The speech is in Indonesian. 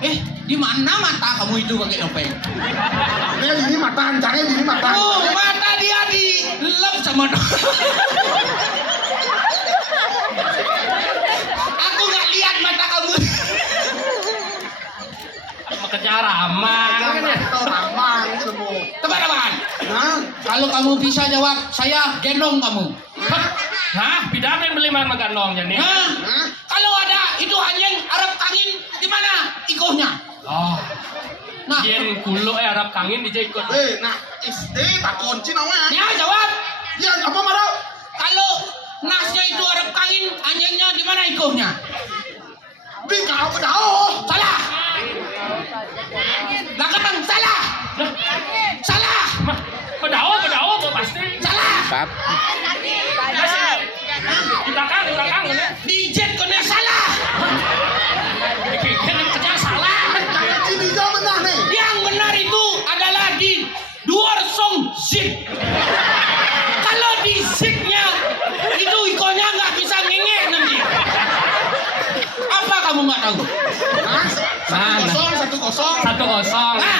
Di mana mata kamu itu pakai topeng? Ini mata hancurnya ini mata. Oh, mata dia dilep sama Aku nggak lihat mata kamu. Makanya ramah. Ramang semua. Teman-teman, Hah? kalau kamu bisa jawab, saya gendong kamu. Hah? Bidang yang beli mana gandong jadi? Hah? Hah? Kalau ada itu anjing Arab kangin, di mana ikohnya? Oh. Nah, Yen kulo Arab kangin di ikut. Nah, tak kunci nawan. ya jawab. Ya, apa marah? Kalau nasnya itu Arab kangin, anjingnya di mana ikohnya? Di kau pedao. Salah. Belakang salah. Salah. Pedao pasti. Salah. Di belakang. Di jet kena salah. Bikin kerja salah. Sini jauh benar nih. Yang benar itu adalah di duar song zip. Kalau di zipnya itu ikonnya nggak bisa ngengek nanti. Apa kamu nggak tahu? Hah? 1-0. 1-0. Nah,